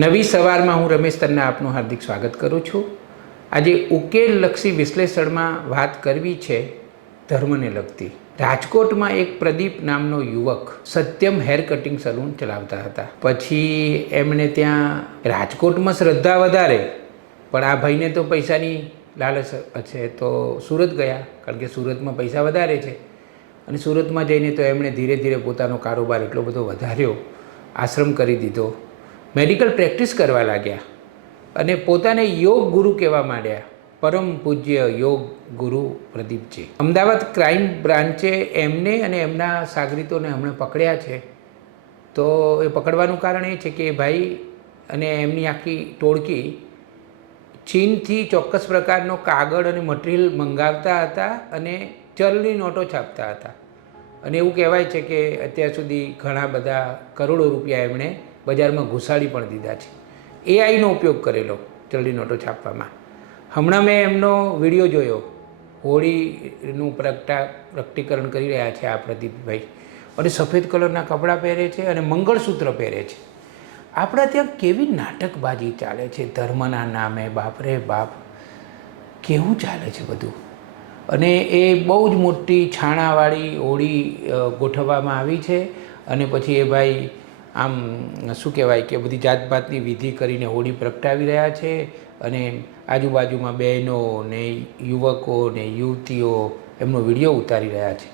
નવી સવારમાં હું રમેશ તન્ના આપનું હાર્દિક સ્વાગત કરું છું। આજે ઉકેલલક્ષી વિશ્લેષણમાં વાત કરવી છે ધર્મને લગતી। રાજકોટમાં એક પ્રદીપ નામનો યુવક સત્યમ હેર કટિંગ સલૂન ચલાવતા હતા। પછી એમણે ત્યાં રાજકોટમાં શ્રદ્ધા વધારે, પણ આ ભાઈને તો પૈસાની લાલચ છે તો સુરત ગયા, કારણ કે સુરતમાં પૈસા વધારે છે। અને સુરતમાં જઈને તો એમણે ધીરે ધીરે પોતાનો કારોબાર એટલો બધો વધાર્યો, આશ્રમ કરી દીધો, મેડિકલ પ્રેક્ટિસ કરવા લાગ્યા અને પોતાને યોગ ગુરુ કહેવા માંડ્યા। પરમ પૂજ્ય યોગ ગુરુ પ્રદીપજી। અમદાવાદ ક્રાઇમ બ્રાન્ચે એમને અને એમના સાગરીતોને હમણાં પકડ્યા છે। તો એ પકડવાનું કારણ એ છે કે એ ભાઈ અને એમની આખી ટોળકી ચીનથી ચોક્કસ પ્રકારનો કાગળ અને મટીરિયલ મંગાવતા હતા અને ચલણી નોટો છાપતા હતા। અને એવું કહેવાય છે કે અત્યાર સુધી ઘણા બધા કરોડો રૂપિયા એમણે બજારમાં ઘુસાડી પણ દીધા છે, એઆઈનો ઉપયોગ કરેલો ચલણી નોટો છાપવામાં। હમણાં મેં એમનો વિડીયો જોયો, હોળીનું પ્રગટીકરણ કરી રહ્યા છે આ પ્રદીપભાઈ, અને સફેદ કલરના કપડાં પહેરે છે અને મંગળસૂત્ર પહેરે છે। આપણા ત્યાં કેવી નાટકબાજી ચાલે છે ધર્મના નામે, બાપરે બાપ, કેવું ચાલે છે બધું। અને એ બહુ જ મોટી છાણાવાળી હોળી ગોઠવવામાં આવી છે અને પછી એ ભાઈ આમ શું કહેવાય કે બધી જાતભાતની વિધિ કરીને હોળી પ્રગટાવી રહ્યા છે અને આજુબાજુમાં બહેનો ને યુવકો ને યુવતીઓ એમનો વિડીયો ઉતારી રહ્યા છે।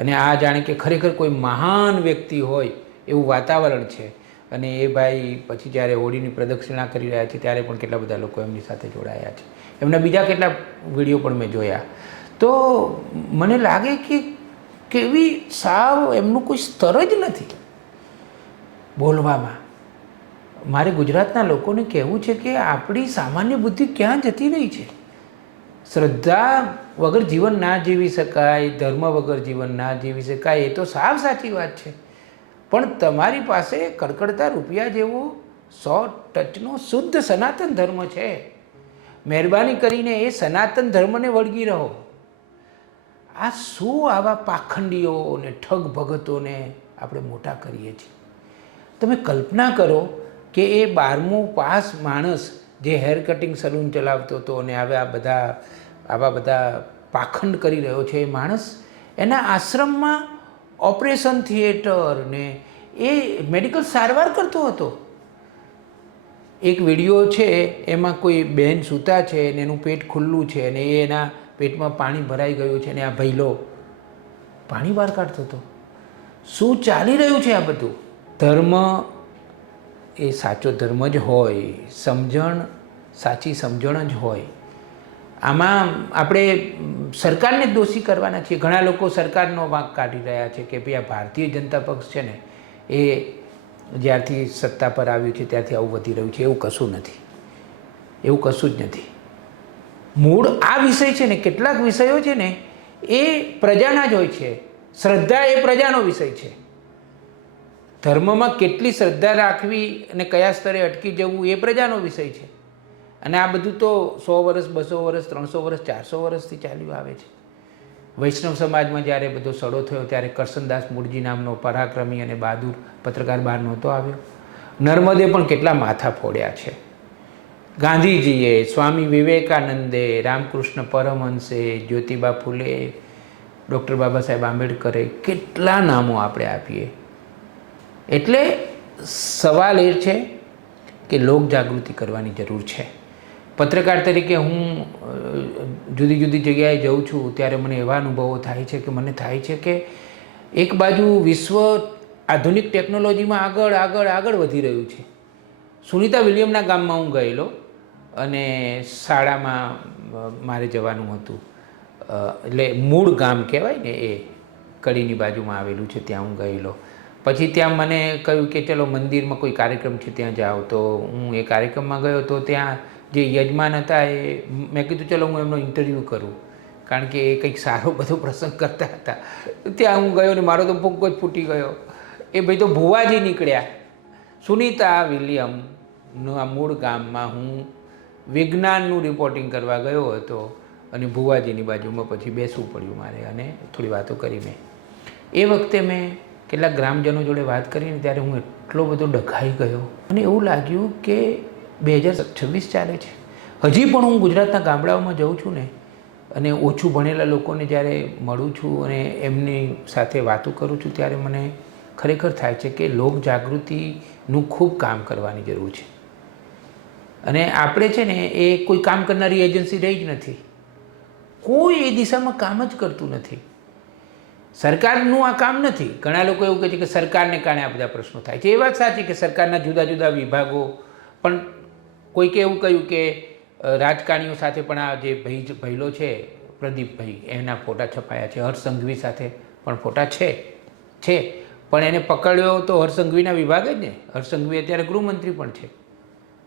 અને આ જાણે કે ખરેખર કોઈ મહાન વ્યક્તિ હોય એવું વાતાવરણ છે। અને એ ભાઈ પછી જ્યારે હોળીની પ્રદક્ષિણા કરી રહ્યા છે ત્યારે પણ કેટલા બધા લોકો એમની સાથે જોડાયા છે। એમના બીજા કેટલા વિડીયો પણ મેં જોયા। તો મને લાગે કે કેવી સાવ એમનું કોઈ સ્તર જ નથી બોલવામાં। મારે ગુજરાતના લોકોને કહેવું છે કે આપણી સામાન્ય બુદ્ધિ ક્યાં જતી રહી છે। શ્રદ્ધા વગર જીવન ના જીવી શકાય, ધર્મ વગર જીવન ના જીવી શકાય, એ તો સાવ સાચી વાત છે, પણ તમારી પાસે કડકડતા રૂપિયા જેવો 100% શુદ્ધ સનાતન ધર્મ છે। મહેરબાની કરીને એ સનાતન ધર્મને વળગી રહો। આ શું આવા પાખંડીઓ અને ઠગ ભગતોને આપણે મોટા કરીએ છીએ। તમે કલ્પના કરો કે એ 12મું પાસ માણસ જે હેર કટિંગ સલૂન ચલાવતો હતો અને આવા બધા પાખંડ કરી રહ્યો છે, એ માણસ એના આશ્રમમાં ઓપરેશન થિયેટર ને એ મેડિકલ સારવાર કરતો હતો। એક વિડીયો છે એમાં કોઈ બહેન સૂતા છે અને એનું પેટ ખુલ્લું છે અને એના પેટમાં પાણી ભરાઈ ગયું છે અને આ ભઈલો પાણી બહાર કાઢતો હતો। શું ચાલી રહ્યું છે આ બધું? ધર્મ એ સાચો ધર્મ જ હોય, સમજણ સાચી સમજણ જ હોય। આમાં આપણે સરકારને જ દોષી કરવાના છીએ। ઘણા લોકો સરકારનો વાંક કાઢી રહ્યા છે કે ભાઈ આ ભારતીય જનતા પક્ષ છે ને એ જ્યારથી સત્તા પર આવ્યું છે ત્યારથી આવું વધી રહ્યું છે। એવું કશું નથી, એવું કશું જ નથી। મૂળ આ વિષય છે ને, કેટલાક વિષયો છે ને એ પ્રજાના જ હોય છે। શ્રદ્ધા એ પ્રજાનો વિષય છે। ધર્મમાં કેટલી શ્રદ્ધા રાખવી અને કયા સ્તરે અટકી જવું એ પ્રજાનો વિષય છે। અને આ બધું તો 100 વર્ષ, 200 વર્ષ, 300 વર્ષ, 400 વર્ષથી ચાલ્યું આવે છે। વૈષ્ણવ સમાજમાં જ્યારે બધો સડો થયો ત્યારે કરશનદાસ મૂળજી નામનો પરાક્રમી અને બહાદુર પત્રકાર બહાર નહોતો આવ્યો। નર્મદે પણ કેટલા માથા ફોડ્યા છે। ગાંધીજીએ, સ્વામી વિવેકાનંદે, રામકૃષ્ણ પરમહંસે, જ્યોતિબા ફૂલે, ડૉક્ટર બાબા સાહેબ આંબેડકરે, કેટલા નામો આપણે આપીએ। એટલે સવાલ એ છે કે લોક જાગૃતિ કરવાની જરૂર છે। પત્રકાર તરીકે હું જુદી જુદી જગ્યાએ જઉં છું ત્યારે મને એવા અનુભવો થાય છે કે મને થાય છે કે એક બાજુ વિશ્વ આધુનિક ટેકનોલોજીમાં આગળ આગળ આગળ વધી રહ્યું છે। સુનિતા વિલિયમના ગામમાં હું ગયેલો અને શાળામાં મારે જવાનું હતું, એટલે મૂળ ગામ કહેવાય ને એ કડીની બાજુમાં આવેલું છે, ત્યાં હું ગયેલો। પછી ત્યાં મને કહ્યું કે ચલો મંદિરમાં કોઈ કાર્યક્રમ છે ત્યાં જાઓ। તો હું એ કાર્યક્રમમાં ગયો તો ત્યાં જે યજમાન હતા એ મેં કીધું ચલો હું એમનો ઇન્ટરવ્યૂ કરું, કારણ કે એ કંઈક સારો બધો પ્રસંગ કરતા હતા। ત્યાં હું ગયો ને મારો તો ભૂક્કો જ ફૂટી ગયો। એ ભાઈ તો ભુવાજી નીકળ્યા। સુનિતા વિલિયમનું આ મૂળ ગામમાં હું વિજ્ઞાનનું રિપોર્ટિંગ કરવા ગયો હતો અને ભુવાજીની બાજુમાં પછી બેસવું પડ્યું મારે અને થોડી વાતો કરી મેં। એ વખતે મેં કેટલાક ગ્રામજનો જોડે વાત કરીને ત્યારે હું એટલો બધો ડઘાઈ ગયો અને એવું લાગ્યું કે 2026 ચાલે છે, હજી પણ હું ગુજરાતના ગામડાઓમાં જાઉં છું ને અને ઓછું ભણેલા લોકોને જ્યારે મળું છું અને એમની સાથે વાતો કરું છું ત્યારે મને ખરેખર થાય છે કે લોક જાગૃતિનું ખૂબ કામ કરવાની જરૂર છે. અને આપણે છે ને એ કોઈ કામ કરનારી એજન્સી રહી જ નથી, કોઈ એ દિશામાં કામ જ કરતું નથી. સરકારનું આ કામ નથી. ઘણા લોકો એવું કહે છે કે સરકારને કારણે આ બધા પ્રશ્નો થાય છે. એ વાત સાચી કે સરકારના જુદા જુદા વિભાગો, પણ કોઈકે એવું કહ્યું કે રાજકારણીઓ સાથે પણ આ જે ભૈલો છે પ્રદીપભાઈ, એના ફોટા છપાયા છે. હર્ષ સંઘવી સાથે પણ ફોટા છે પણ એને પકડ્યો તો હર્ષ સંઘવીના વિભાગ જ ને. હર્ષ સંઘવી અત્યારે ગૃહમંત્રી પણ છે,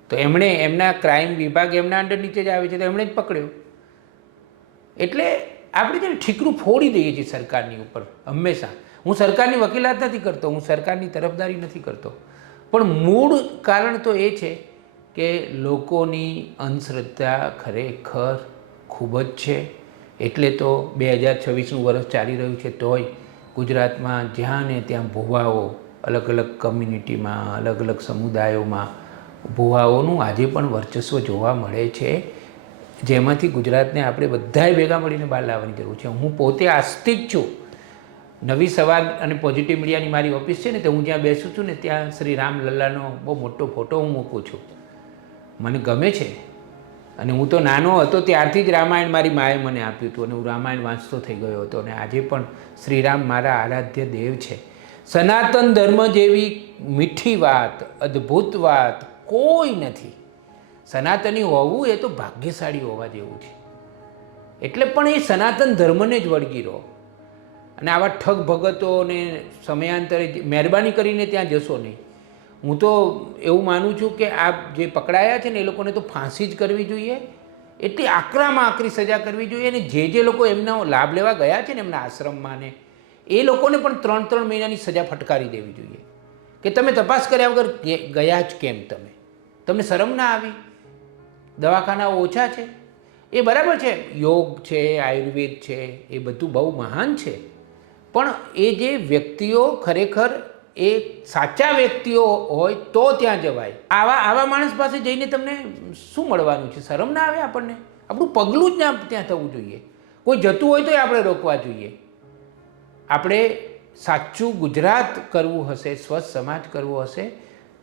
તો એમણે એમના ક્રાઇમ વિભાગ એમના અંડર નીચે જ આવે છે, તો એમણે જ પકડ્યો. એટલે આપણે છે ને ઠીકરું ફોડી દઈએ છીએ સરકારની ઉપર હંમેશા. હું સરકારની વકીલાત નથી કરતો, હું સરકારની તરફદારી નથી કરતો, પણ મૂળ કારણ તો એ છે કે લોકોની અંધશ્રદ્ધા ખરેખર ખૂબ જ છે. એટલે તો 2026નું વર્ષ ચાલી રહ્યું છે તોય ગુજરાતમાં જ્યાં ને ત્યાં ભુવાઓ, અલગ અલગ કમ્યુનિટીમાં, અલગ અલગ સમુદાયોમાં ભુવાઓનું આજે પણ વર્ચસ્વ જોવા મળે છે, જેમાંથી ગુજરાતને આપણે બધાએ ભેગા મળીને બહાર લાવવાની જરૂર છે. હું પોતે આસ્તિક છું. નવી સવાર અને પોઝિટિવ મીડિયાની મારી ઓફિસ છે ને, તો હું જ્યાં બેસું છું ને ત્યાં શ્રી રામલલ્લાનો બહુ મોટો ફોટો હું મૂકું છું. મને ગમે છે. અને હું તો નાનો હતો ત્યારથી જ રામાયણ મારી માએ મને આપ્યું હતું અને હું રામાયણ વાંચતો થઈ ગયો હતો. અને આજે પણ શ્રીરામ મારા આરાધ્ય દેવ છે. સનાતન ધર્મ જેવી મીઠી વાત, અદ્ભુત વાત કોઈ નથી. સનાતની હોવું એ તો ભાગ્યશાળી હોવા જેવું છે. એટલે પણ એ સનાતન ધર્મને જ વળગી રહો. અને આવા ઠગ ભગતોને સમયાંતરે મહેરબાની કરીને ત્યાં જશો નહીં. હું તો એવું માનું છું કે આ જે પકડાયા છે ને એ લોકોને તો ફાંસી જ કરવી જોઈએ, એટલી આકરામાં આકરી સજા કરવી જોઈએ. અને જે લોકો એમનો લાભ લેવા ગયા છે ને એમના આશ્રમમાં ને એ લોકોને પણ 3 મહિનાની સજા ફટકારી દેવી જોઈએ કે તમે તપાસ કર્યા વગર ગયા જ કેમ? તમને શરમ ના આવી? દવાખાનાઓ ઓછા છે એ બરાબર છે, યોગ છે, આયુર્વેદ છે, એ બધું બહુ મહાન છે, પણ એ જે વ્યક્તિઓ ખરેખર એ સાચા વ્યક્તિઓ હોય તો ત્યાં જવાય. આવા માણસ પાસે જઈને તમને શું મળવાનું છે? શરમ ના આવે આપણને? આપણું પગલું જ ના ત્યાં થવું જોઈએ. કોઈ જતું હોય તો આપણે રોકવા જોઈએ. આપણે સાચું ગુજરાત કરવું હશે, સ્વસ્થ સમાજ કરવો હશે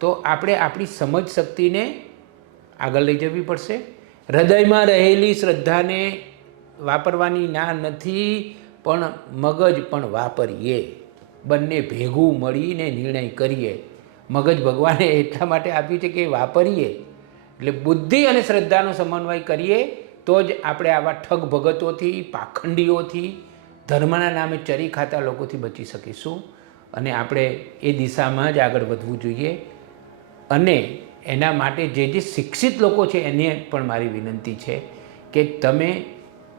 તો આપણે આપણી સમજ શક્તિને આગળ લઈ જવી પડશે. હૃદયમાં રહેલી શ્રદ્ધાને વાપરવાની ના નથી, પણ મગજ પણ વાપરીએ. બંને ભેગું મળીને નિર્ણય કરીએ. મગજ ભગવાને એટલા માટે આપ્યું છે કે વાપરીએ. એટલે બુદ્ધિ અને શ્રદ્ધાનો સમન્વય કરીએ તો જ આપણે આવા ઠગ ભગતોથી, પાખંડીઓથી, ધર્મના નામે ચરી ખાતા લોકોથી બચી શકીશું. અને આપણે એ દિશામાં જ આગળ વધવું જોઈએ. અને એના માટે જે શિક્ષિત લોકો છે એને પણ મારી વિનંતી છે કે તમે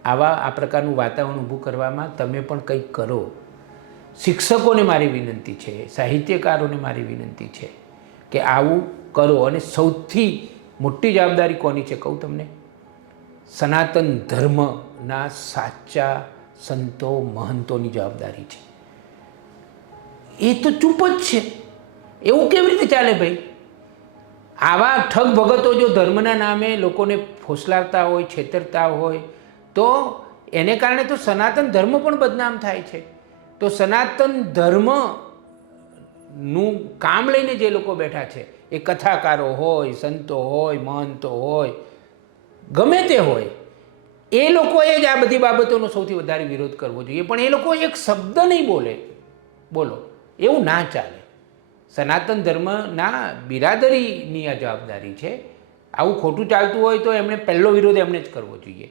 આ પ્રકારનું વાતાવરણ ઊભું કરવામાં તમે પણ કંઈક કરો. શિક્ષકોને મારી વિનંતી છે, સાહિત્યકારોને મારી વિનંતી છે કે આવું કરો. અને સૌથી મોટી જવાબદારી કોની છે કહું તમને? સનાતન ધર્મના સાચા સંતો મહંતોની જવાબદારી છે. એ તો ચૂપ જ છે. એવું કેવી રીતે ચાલે ભાઈ? આવા ઠગ ભગતો જો ધર્મના નામે લોકોને ફોસલાવતા હોય, છેતરતા હોય તો એને કારણે તો સનાતન ધર્મ પણ બદનામ થાય છે. તો સનાતન ધર્મનું કામ લઈને જે લોકો બેઠા છે, એ કથાકારો હોય, સંતો હોય, મહંતો હોય, ગમે તે હોય, એ લોકોએ જ આ બધી બાબતોનો સૌથી વધારે વિરોધ કરવો જોઈએ. પણ એ લોકો એક શબ્દ નહીં બોલો, એવું ના ચાલે. સનાતન ધર્મના બિરાદરીની આ જવાબદારી છે. આવું ખોટું ચાલતું હોય તો એમણે પહેલો વિરોધ એમણે જ કરવો જોઈએ.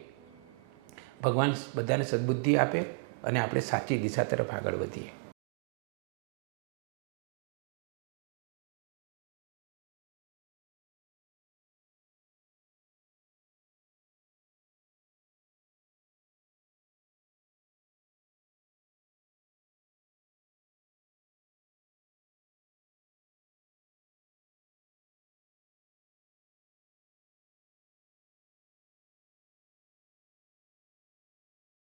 ભગવાન બધાને સદબુદ્ધિ આપે અને આપણે સાચી દિશા તરફ આગળ વધીએ.